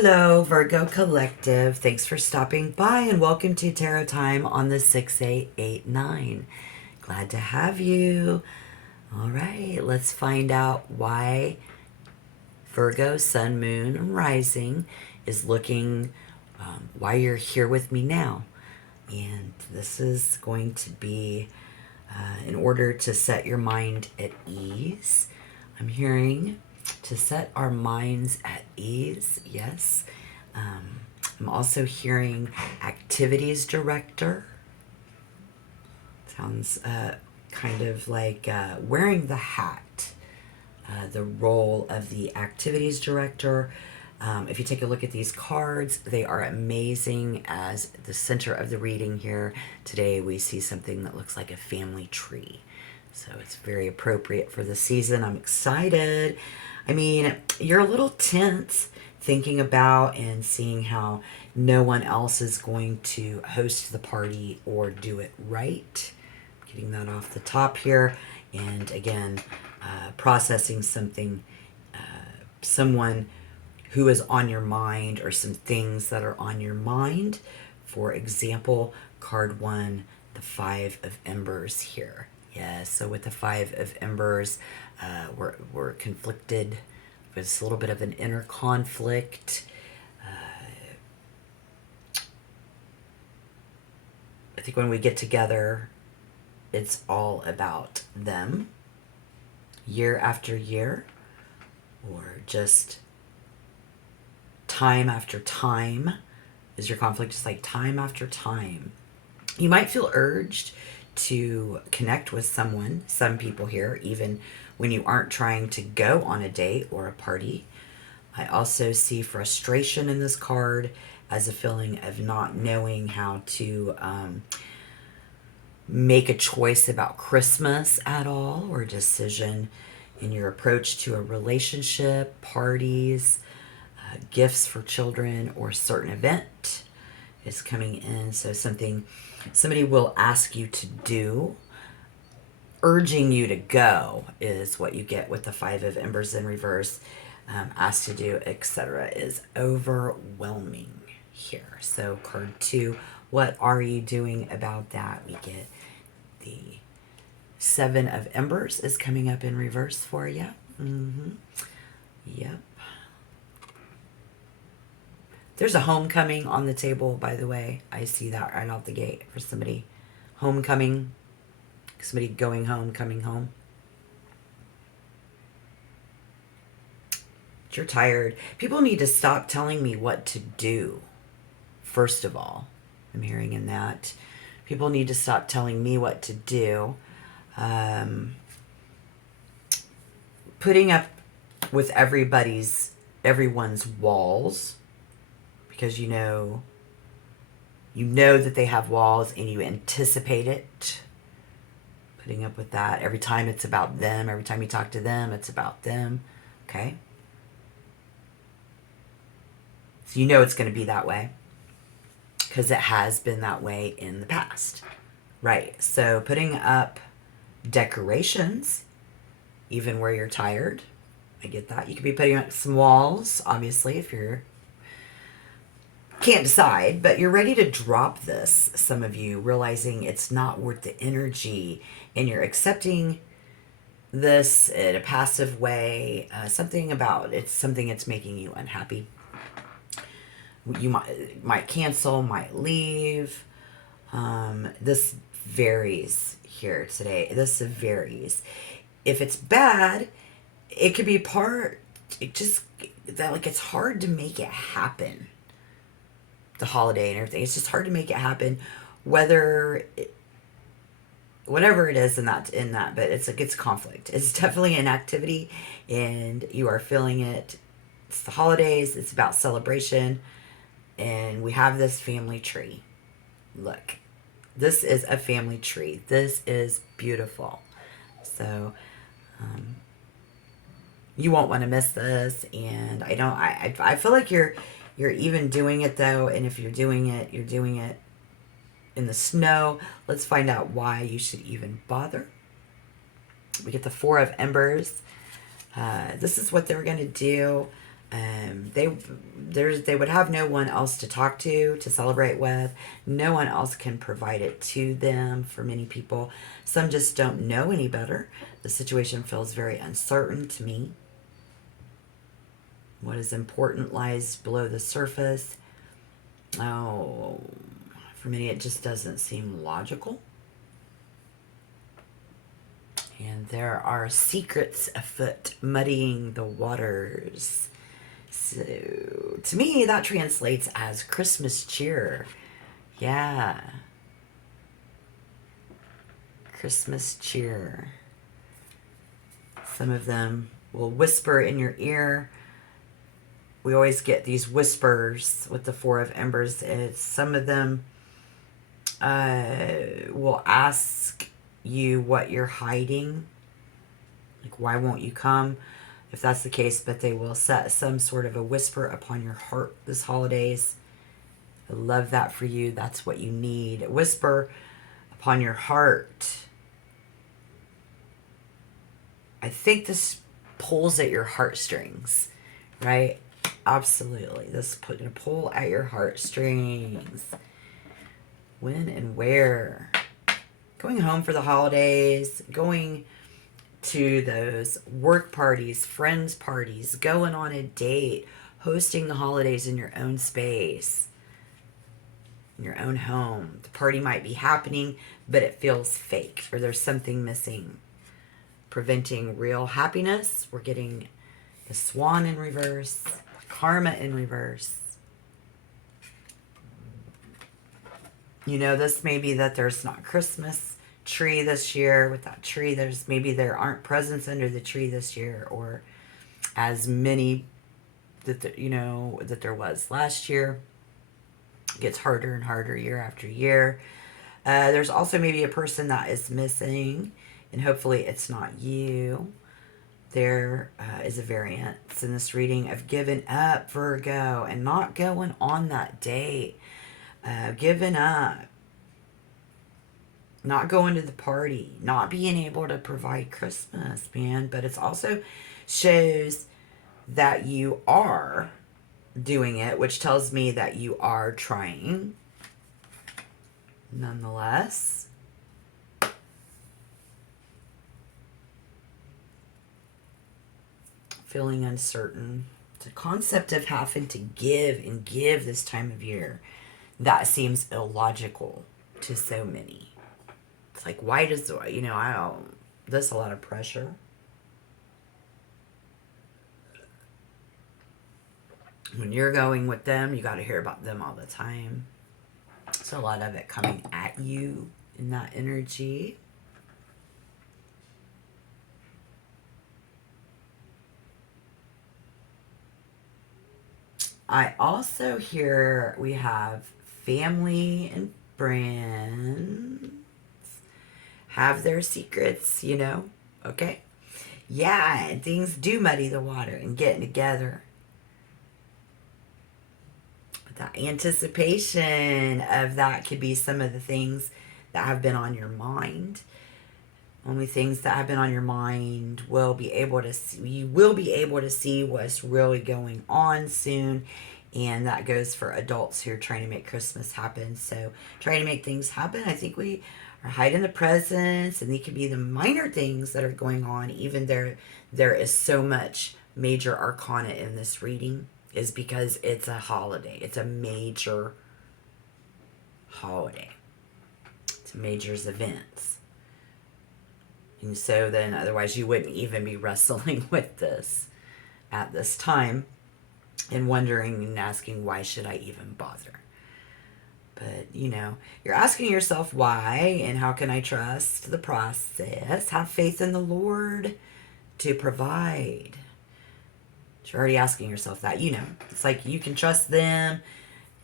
Hello, Virgo Collective. Thanks for stopping by and welcome to Tarot Time on the 6889. Glad to have you. All right, let's find out why Virgo, Sun, Moon, and Rising is looking, why you're here with me now. And this is going to be in order to set your mind at ease. I'm hearing to set our minds at ease, yes. I'm also hearing activities director. Sounds kind of like wearing the hat, the role of the activities director. If you take a look at these cards, they are amazing as the center of the reading here. Today we see something that looks like a family tree. So it's very appropriate for the season. I'm excited. I mean, you're a little tense thinking about and seeing how no one else is going to host the party or do it right. Getting that off the top here. And again, processing something, someone who is on your mind or some things that are on your mind. For example, card one, the Five of Embers here. Yeah, so with the Five of Embers, we're conflicted. There's a little bit of an inner conflict. I think when we get together, it's all about them. Year after year, or just time after time. Is your conflict just like time after time? You might feel urged to connect with someone, some people here, even when you aren't trying to go on a date or a party. I also see frustration in this card as a feeling of not knowing how to make a choice about Christmas at all, or decision in your approach to a relationship, parties, gifts for children, or a certain event is coming in. So somebody will ask you to do, urging you to go is what you get with the Five of Embers in reverse. Asked to do, etc., is overwhelming here. So card two, what are you doing about that? We get the Seven of Embers is coming up in reverse for you. Yep. There's a homecoming on the table, by the way. I see that right out the gate for somebody. Homecoming. Somebody going home, coming home. You're tired. People need to stop telling me what to do. First of all, I'm hearing in that. People need to stop telling me what to do. Putting up with everyone's walls, because you know that they have walls and you anticipate it. Putting up with that. Every time it's about them. Every time you talk to them, it's about them. Okay? So you know it's going to be that way, because it has been that way in the past. Right. So putting up decorations, even where you're tired. I get that. You could be putting up some walls, obviously, if you're can't decide, but you're ready to drop this. Some of you realizing it's not worth the energy, and you're accepting this in a passive way. Something that's making you unhappy. You might cancel, might leave. This varies here today. This varies. If it's bad, it could be it's hard to make it happen. The holiday and everything. It's just hard to make it happen, whatever it is in that, but it's conflict. It's definitely an activity and you are feeling it. It's the holidays, it's about celebration, and we have this family tree. Look, this is a family tree. This is beautiful. So, you won't want to miss this, and I feel like you're even doing it though, and if you're doing it in the snow. Let's find out why you should even bother. We get the Four of Embers. This is what they're going to do. They would have no one else to talk to celebrate with. No one else can provide it to them. For many people, some just don't know any better. The situation feels very uncertain to me. What is important lies below the surface. Oh, for many, it just doesn't seem logical. And there are secrets afoot muddying the waters. So, to me, that translates as Christmas cheer. Yeah. Christmas cheer. Some of them will whisper in your ear. We always get these whispers with the Four of Embers. Some of them will ask you what you're hiding. Like, why won't you come? If that's the case, but they will set some sort of a whisper upon your heart this holidays. I love that for you. That's what you need. A whisper upon your heart. I think this pulls at your heartstrings, right? Absolutely. This putting a pull at your heartstrings. When and where? Going home for the holidays, going to those work parties, friends parties, going on a date, hosting the holidays in your own space, in your own home. The party might be happening, but it feels fake, or there's something missing, preventing real happiness. We're getting the Swan in reverse, Karma in reverse. You know, this may be that there's not Christmas tree this year. With that tree, maybe there aren't presents under the tree this year, or as many that that there was last year. It gets harder and harder year after year. There's also maybe a person that is missing, and hopefully it's not you. There is a variance in this reading of giving up, Virgo, and not going on that date. Giving up. Not going to the party. Not being able to provide Christmas, man. But it also shows that you are doing it, which tells me that you are trying. Nonetheless. Feeling uncertain. The concept of having to give and give this time of year, that seems illogical to so many. It's like, why does, I don't, this a lot of pressure. When you're going with them, you got to hear about them all the time. So a lot of it coming at you in that energy. I also hear we have family and friends have their secrets, okay? Yeah, and things do muddy the water and getting together. But that anticipation of that could be some of the things that have been on your mind. Only things that have been on your mind will be able to see, you will be able to see what's really going on soon. And that goes for adults who are trying to make Christmas happen. So trying to make things happen, I think we are hiding the presents, and they could be the minor things that are going on. Even there is so much major arcana in this reading, is because it's a holiday. It's a major holiday. It's a major events. And so then otherwise you wouldn't even be wrestling with this at this time and wondering and asking, why should I even bother? But, you're asking yourself why, and how can I trust the process? Have faith in the Lord to provide. You're already asking yourself that, It's like you can trust them.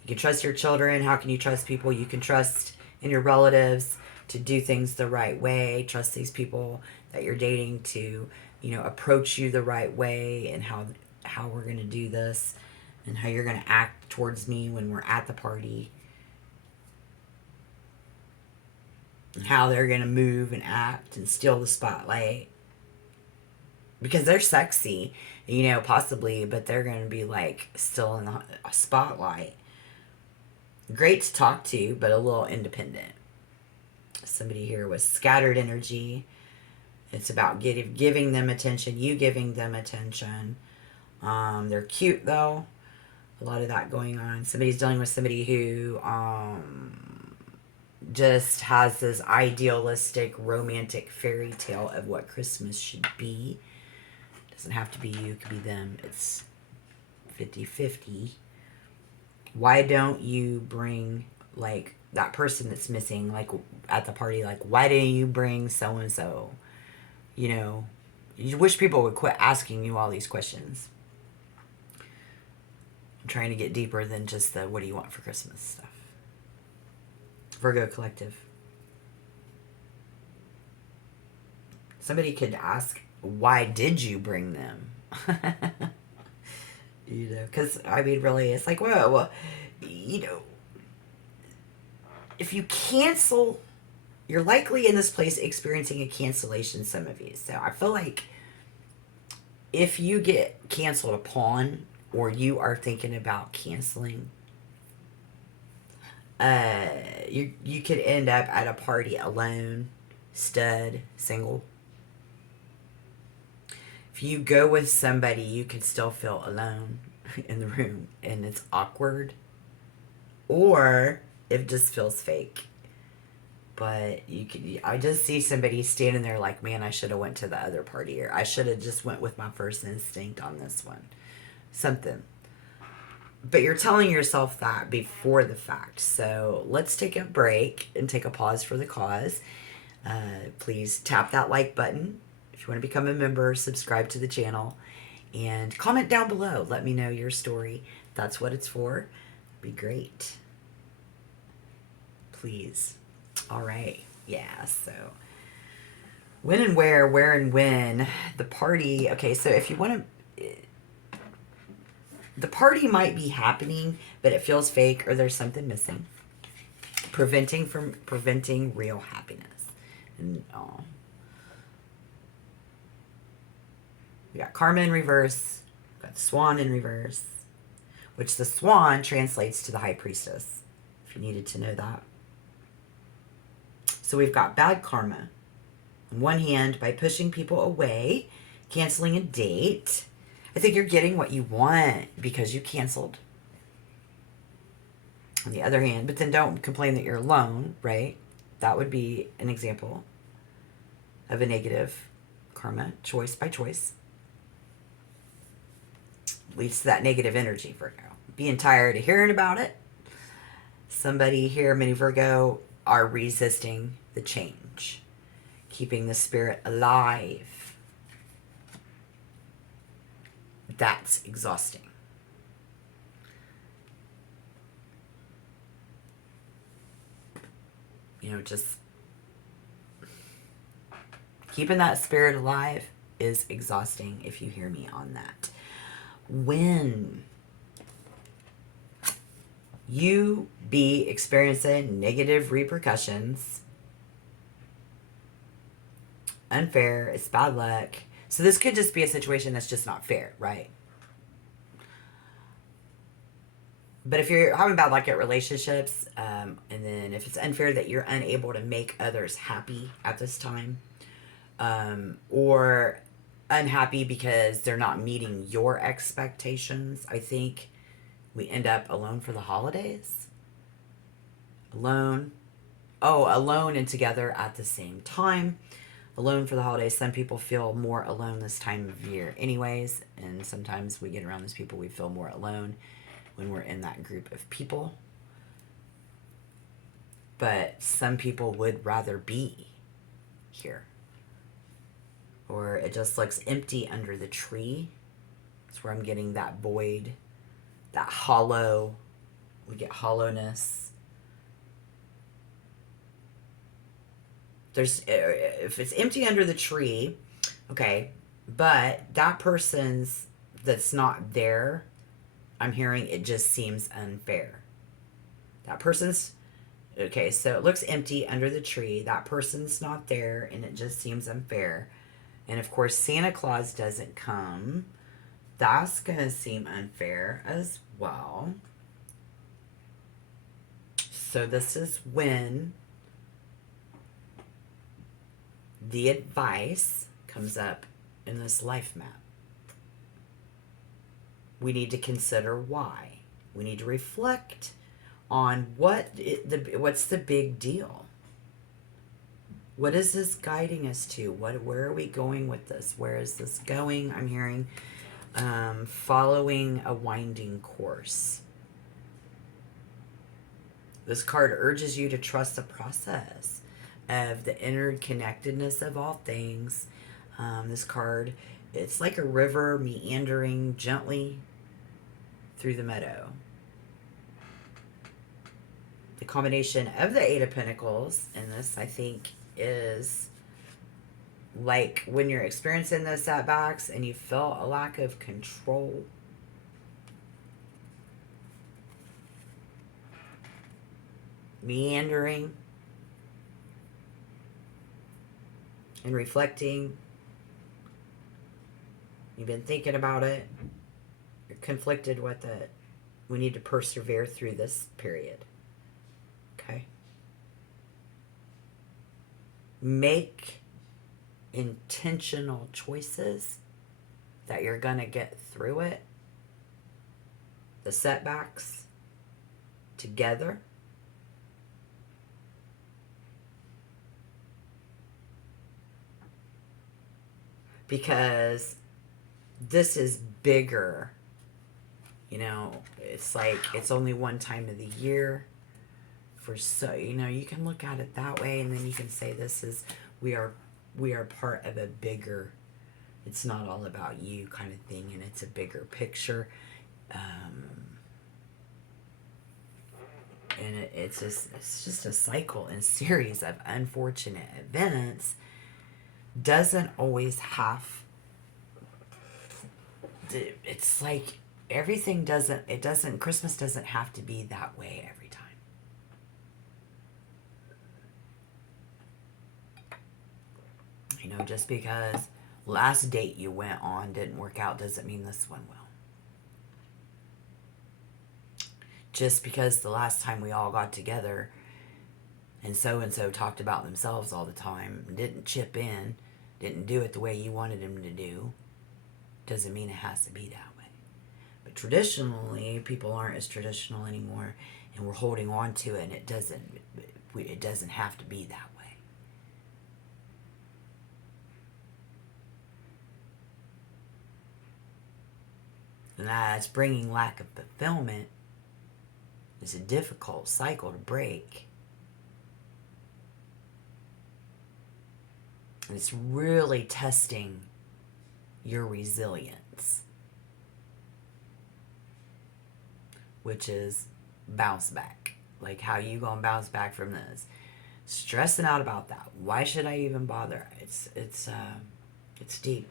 You can trust your children. How can you trust people? You can trust in your relatives to do things the right way. Trust these people that you're dating to, approach you the right way, and how we're going to do this, and how you're going to act towards me when we're at the party, and how they're going to move and act and steal the spotlight because they're sexy, you know, possibly, but they're going to be like still in the spotlight. Great to talk to, but a little independent. Somebody here with scattered energy. It's about giving them attention, you giving them attention. They're cute though. A lot of that going on. Somebody's dealing with somebody who just has this idealistic, romantic fairy tale of what Christmas should be. Doesn't have to be you, it could be them. It's 50-50. Why don't you bring, like, that person that's missing, like, at the party, like, why didn't you bring so-and-so? You know, you wish people would quit asking you all these questions. I'm trying to get deeper than just the what do you want for Christmas stuff. Virgo Collective. Somebody could ask, why did you bring them? You know, because, I mean, really, it's like, well, you know, if you cancel, you're likely in this place experiencing a cancellation, some of you. So I feel like if you get canceled upon or you are thinking about canceling, you could end up at a party alone, stud, single. If you go with somebody, you can still feel alone in the room and it's awkward, or it just feels fake. But I just see somebody standing there like, man, I should have went to the other party, or I should have just went with my first instinct on this one. Something. But you're telling yourself that before the fact. So let's take a break and take a pause for the cause. Please tap that like button. If you want to become a member, subscribe to the channel. And comment down below. Let me know your story. That's what it's for. Be great. Please. All right. Yeah, so when and where and when. The party. Okay, so if you want to, the party might be happening, but it feels fake or there's something missing. Preventing real happiness. And we got Karma in reverse. We got Swan in reverse, which the Swan translates to the High Priestess, if you needed to know that. So we've got bad karma. On one hand, by pushing people away, canceling a date, I think you're getting what you want because you canceled. On the other hand, but then don't complain that you're alone, right? That would be an example of a negative karma, choice by choice. Leads to that negative energy, Virgo. Being tired of hearing about it. Somebody here, many Virgo, are resisting the change. Keeping the spirit alive. That's exhausting. You know, just keeping that spirit alive is exhausting, if you hear me on that. When you be experiencing negative repercussions, unfair, it's bad luck. So this could just be a situation that's just not fair, right? But if you're having bad luck at relationships, and then if it's unfair that you're unable to make others happy at this time, or unhappy because they're not meeting your expectations, I think we end up alone for the holidays. Alone. Oh, alone and together at the same time. Alone for the holidays. Some people feel more alone this time of year anyways, and sometimes we get around those people, we feel more alone when we're in that group of people. But some people would rather be here. Or it just looks empty under the tree. That's where I'm getting that void, that hollow. We get hollowness. There's, if it's empty under the tree, okay, but that person's that's not there, I'm hearing it just seems unfair. That person's, okay, so it looks empty under the tree. That person's not there and it just seems unfair. And of course, Santa Claus doesn't come. That's going to seem unfair as well. So this is when the advice comes up in this life map. We need to consider why. We need to reflect on what's the big deal. What is this guiding us to? Where are we going with this? Where is this going? I'm hearing following a winding course. This card urges you to trust the process of the interconnectedness of all things. This card, it's like a river meandering gently through the meadow. The combination of the Eight of Pentacles in this, I think, is like when you're experiencing those setbacks and you feel a lack of control. Meandering and reflecting. You've been thinking about it. You're conflicted with it. We need to persevere through this period. Okay? Make intentional choices that you're going to get through it. The setbacks together. Because this is bigger. You know, it's like it's only one time of the year. You can look at it that way, and then you can say we are part of a bigger, it's not all about you kind of thing, and it's a bigger picture. And it's just a cycle and series of unfortunate events. Doesn't always have, it's like everything Christmas doesn't have to be that way every time. Just because last date you went on didn't work out doesn't mean this one will. Just because the last time we all got together and so talked about themselves all the time, didn't chip in, didn't do it the way you wanted him to do, doesn't mean it has to be that way. But traditionally, people aren't as traditional anymore, and we're holding on to it, and it doesn't have to be that way. And that's bringing lack of fulfillment. It's a difficult cycle to break. And it's really testing your resilience, which is bounce back. Like, how you gonna bounce back from this? Stressing out about that. Why should I even bother? It's deep.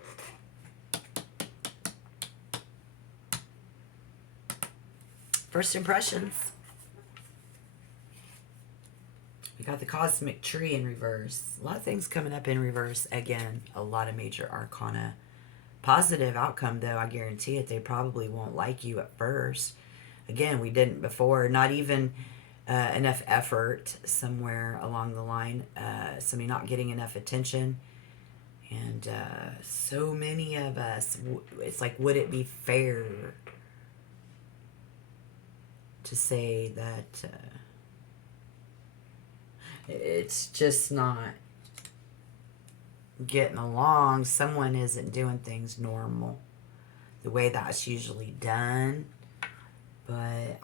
First impressions. We got the cosmic tree in reverse. A lot of things coming up in reverse. Again, a lot of major arcana. Positive outcome, though, I guarantee it. They probably won't like you at first. Again, we didn't before. Not even enough effort somewhere along the line. Somebody not getting enough attention. And so many of us, it's like, would it be fair to say that it's just not getting along? Someone isn't doing things normal the way that's usually done. But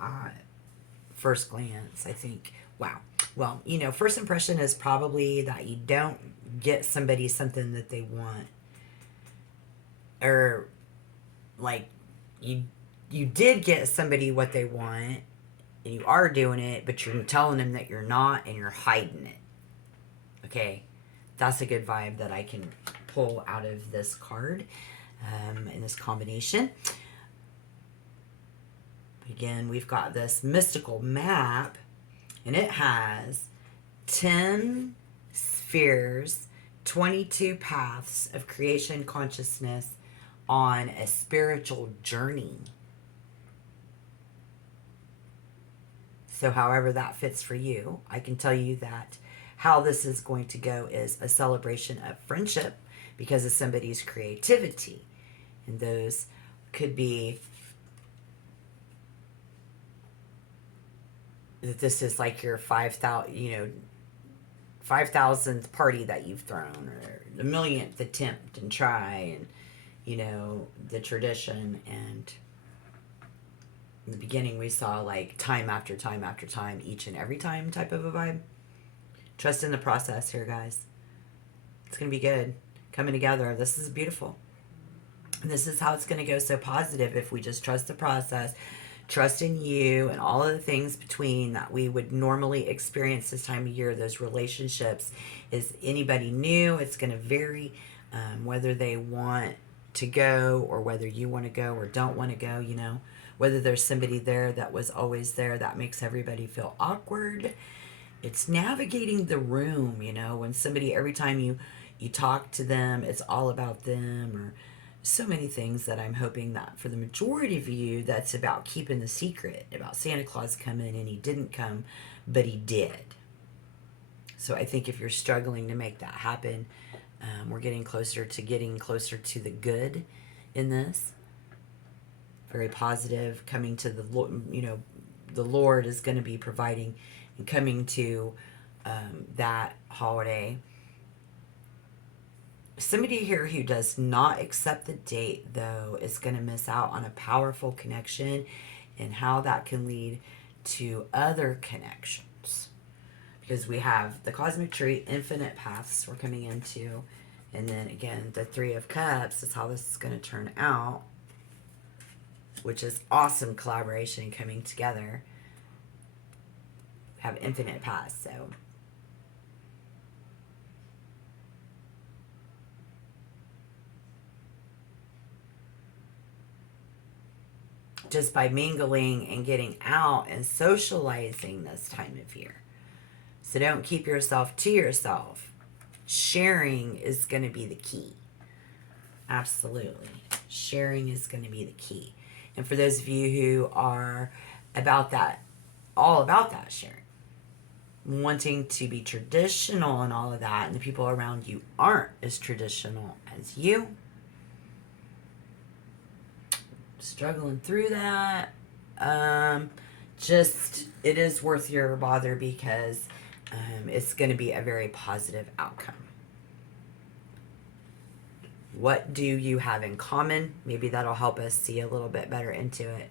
first glance, I think, wow. Well, first impression is probably that you don't get somebody something that they want, or like you did get somebody what they want, and you are doing it, but you're telling them that you're not, and you're hiding it. Okay, that's a good vibe that I can pull out of this card in this combination. Again, we've got this mystical map, and it has 10 spheres, 22 paths of creation consciousness on a spiritual journey. So however that fits for you, I can tell you that how this is going to go is a celebration of friendship because of somebody's creativity. And those could be that this is like your 5,000th party that you've thrown, or the millionth attempt and try, and the tradition. And in the beginning we saw like time after time after time, each and every time type of a vibe. Trust in the process here, guys. It's gonna be good. Coming together. This is beautiful. And this is how it's gonna go so positive if we just trust the process, trust in you, and all of the things between that we would normally experience this time of year. Those relationships, is anybody new, it's going to vary, whether they want to go or whether you want to go or don't want to go, whether there's somebody there that was always there that makes everybody feel awkward. It's navigating the room, when somebody, every time you talk to them, it's all about them, or so many things that I'm hoping that for the majority of you, that's about keeping the secret about Santa Claus coming, and he didn't come, but he did. So I think if you're struggling to make that happen, we're getting closer to the good in this. Very positive, coming to the Lord is going to be providing and coming to that holiday. Somebody here who does not accept the date, though, is going to miss out on a powerful connection, and how that can lead to other connections. Because we have the cosmic tree, infinite paths we're coming into, and then again, the Three of Cups is how this is going to turn out, which is awesome collaboration coming together. We have infinite paths, so just by mingling and getting out and socializing this time of year. So don't keep yourself to yourself. Sharing is going to be the key. Absolutely. Sharing is going to be the key. And for those of you who are about that, all about that sharing, wanting to be traditional and all of that, and the people around you aren't as traditional as you, struggling through that, it is worth your bother, because it's going to be a very positive outcome. What do you have in common? Maybe that'll help us see a little bit better into it.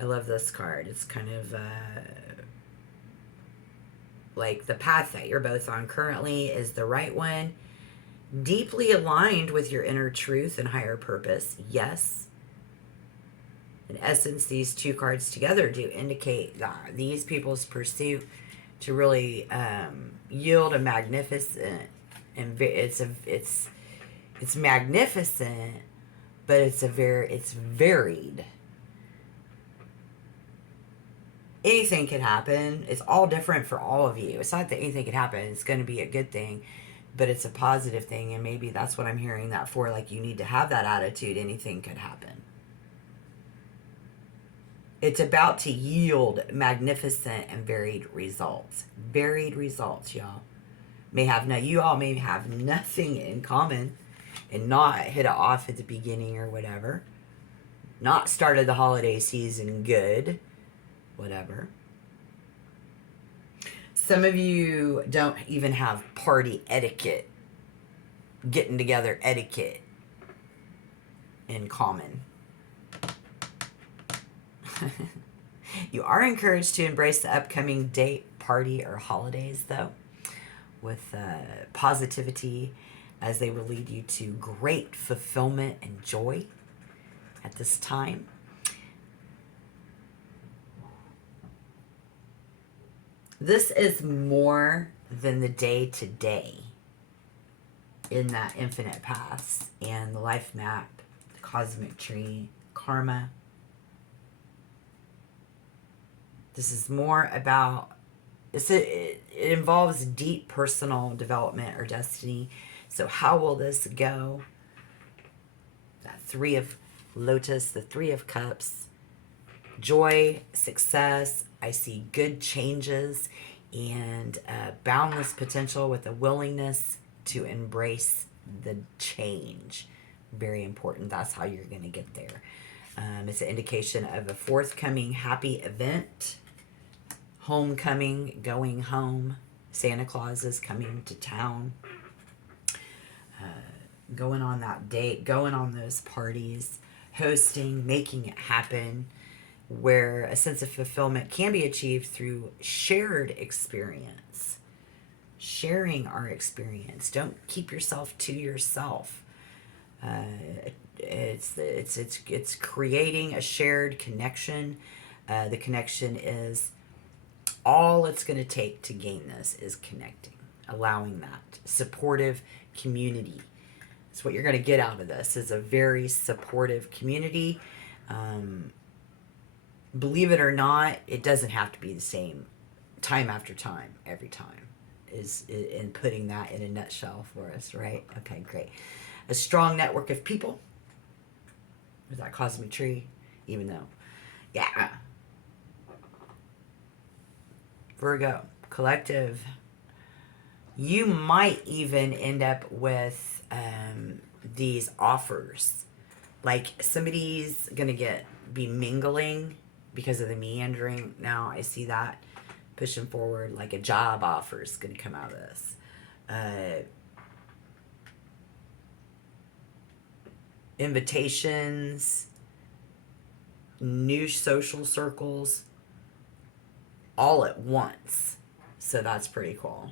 I love this card. It's kind of like the path that you're both on currently is the right one. Deeply aligned with your inner truth and higher purpose. Yes. In essence, these two cards together do indicate that these people's pursuit to really yield a magnificent, and it's magnificent, but it's varied. Anything can happen. It's all different for all of you. It's not that anything can happen. It's going to be a good thing, but it's a positive thing, and maybe that's what I'm hearing that for. Like, you need to have that attitude. Anything could happen. It's about to yield magnificent and varied results. Varied results, y'all. You all may have nothing in common and not hit it off at the beginning or whatever. Not started the holiday season good. Whatever. Some of you don't even have party etiquette, getting together etiquette in common. You are encouraged to embrace the upcoming date, party, or holidays, though, with positivity, as they will lead you to great fulfillment and joy at this time. This is more than the day-to-day in that infinite paths and the life map, the cosmic tree, karma. This is more about it involves deep personal development or destiny. So how will this go? That Three of Lotus, the Three of Cups, joy, success. I see good changes and boundless potential with a willingness to embrace the change. Very important. That's how you're going to get there. It's an indication of a forthcoming happy event, homecoming, going home. Santa Claus is coming to town. Going on that date, going on those parties, hosting, making it happen, where a sense of fulfillment can be achieved through shared experience. Sharing our experience. Don't keep yourself to yourself. It's creating a shared connection. The connection is all it's going to take to gain this is connecting, allowing that supportive community. It's what you're going to get out of this is a very supportive community. Believe it or not, it doesn't have to be the same time after time, every time, is in putting that in a nutshell for us, right? Okay, great. A strong network of people. There's that cosmic tree, even though, yeah. Virgo, collective. You might even end up with these offers. Like somebody's going to be mingling because of the meandering. Now I see that pushing forward, like a job offer is going to come out of this. Invitations, new social circles, all at once. So that's pretty cool.